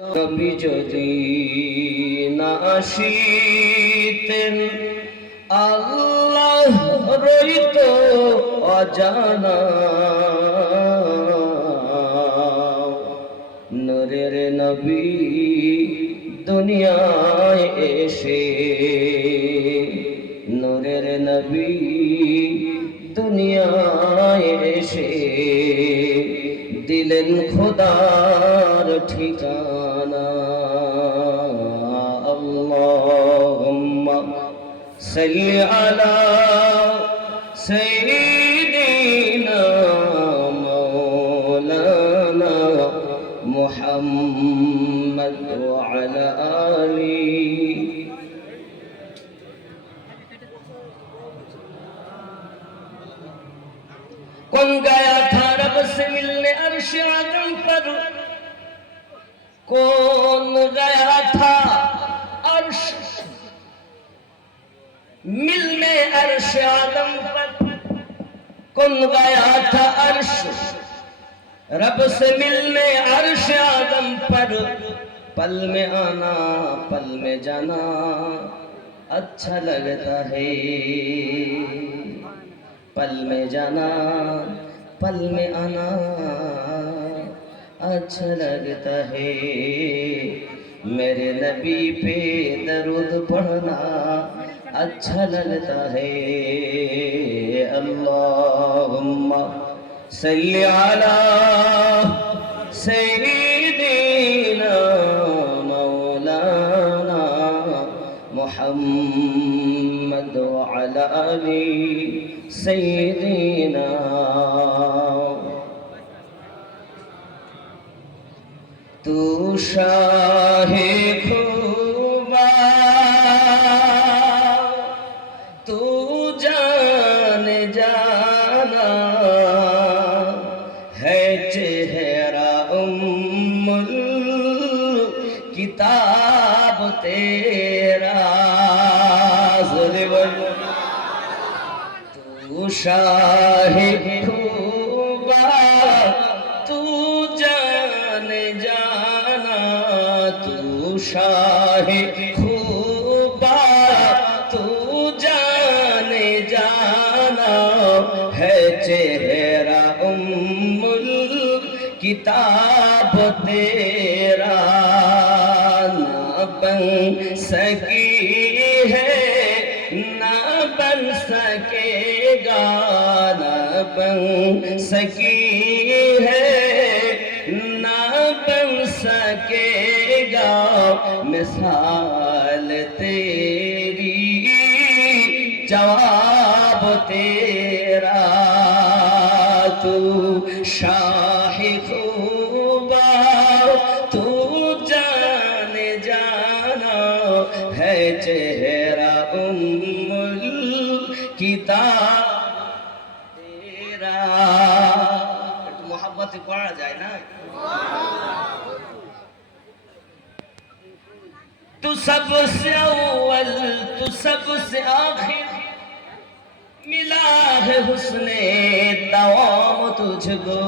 নবী যদি না আসিতেন আল্লাহ রইত অজানা। নরের নবী দুনিয়ায় এসে, নরের নবী দুনিয়ায় এসে, দিলেন খোদার ঠিকানা। صل على سيدنا مولانا محمد وعلى آله کون گیا تھا رب سے ملنے عرش آدم پر کون گیا تھا آدم پر کن گیا تھا عرش؟ رب سے ملنے عرش آدم پر، پل میں آنا، پل میں جانا اچھا لگتا ہے۔ پل میں جانا، پل میں آنا اچھا لگتا ہے۔ میرے نبی پہ درود پڑھنا अच्छा लगता है अल्लाहुम्मा सल्ली अला सय्यिदिना मौलाना मुहम्मद वअला आलि सय्यिदिना तू शाहे खूबा সাহেব খুবা, তু জানে জানা, তু সাহেব খুবা, তু জানে জানা, হে চেহারা উম্মুল কিতাব তেরা। बन सकी है ना बन सकेगा ना बन सकी है ना बन सकेगा मिसाल तेरी जवाब तेरा तू शाही কিতাব তেরা একটু মোহাম্মতে পড়া যায় না تو سب سے اول تو سب سے آخر ملا ہے حسن دوام تجھ کو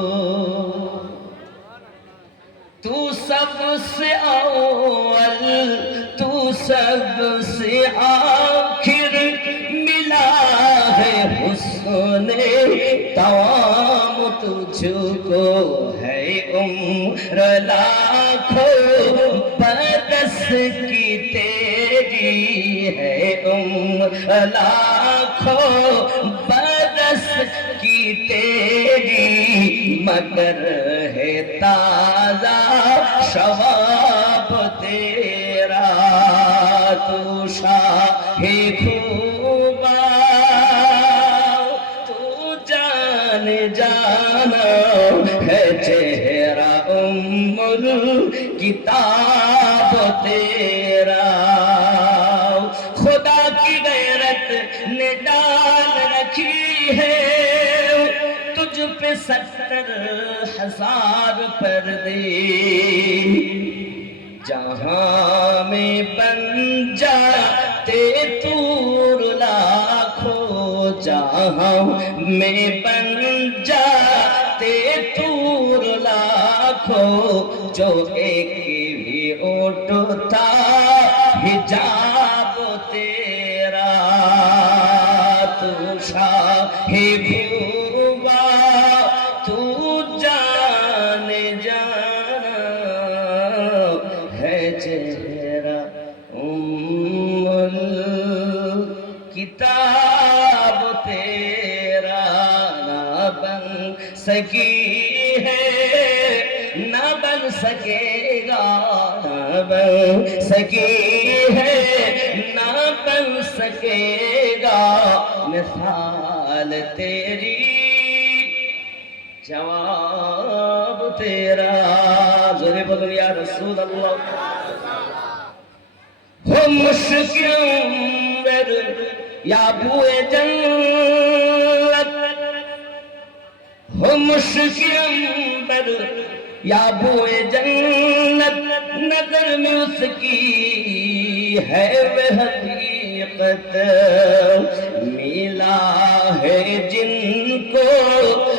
تو سب سے اول تو سب سے آخر तवाम तुझको है उम्र लाखों बरस की तेरी है उम्र लाखों बरस की तेरी मगर है ताजा शवाब तेरा तू शाहे کتاب تیرا۔ خدا کی غیرت نے ڈال رکھی ہے۔ تجھ پہ ستر ہزار پر دے جہاں میں بن جاتے تور لاکھوں، جہاں میں بن جاتے চোখে কি উঠতা হিজাব তেরা, তুষা, হে ভিউবা তু জানে জানা, হে চেহারা উম্মুল কিতাব তেরা না বন সকি है نہ بن سکے گا نہ بن سکی ہے نہ بن سکے گا۔ مثال تیری، جواب تیرا۔ زور بولو، یا رسول اللہ۔ ہو مشکل یا بوئے جنت۔ ہو مشکل یا بوئے جنت، نظر میں اس کی ہے بے حقیقت۔ ملا ہے جن کو،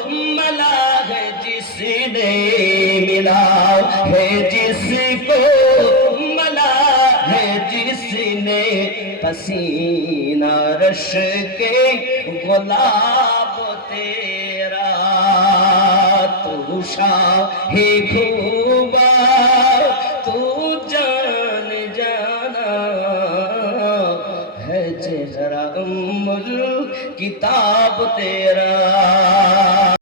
ملا ہے جس نے ملا ہے جس کو۔ ملا ہے جس نے پسینہ رش کے غلاب تیرے शाही खूबा तू जान जाना है चेहरा उम्मुल किताब तेरा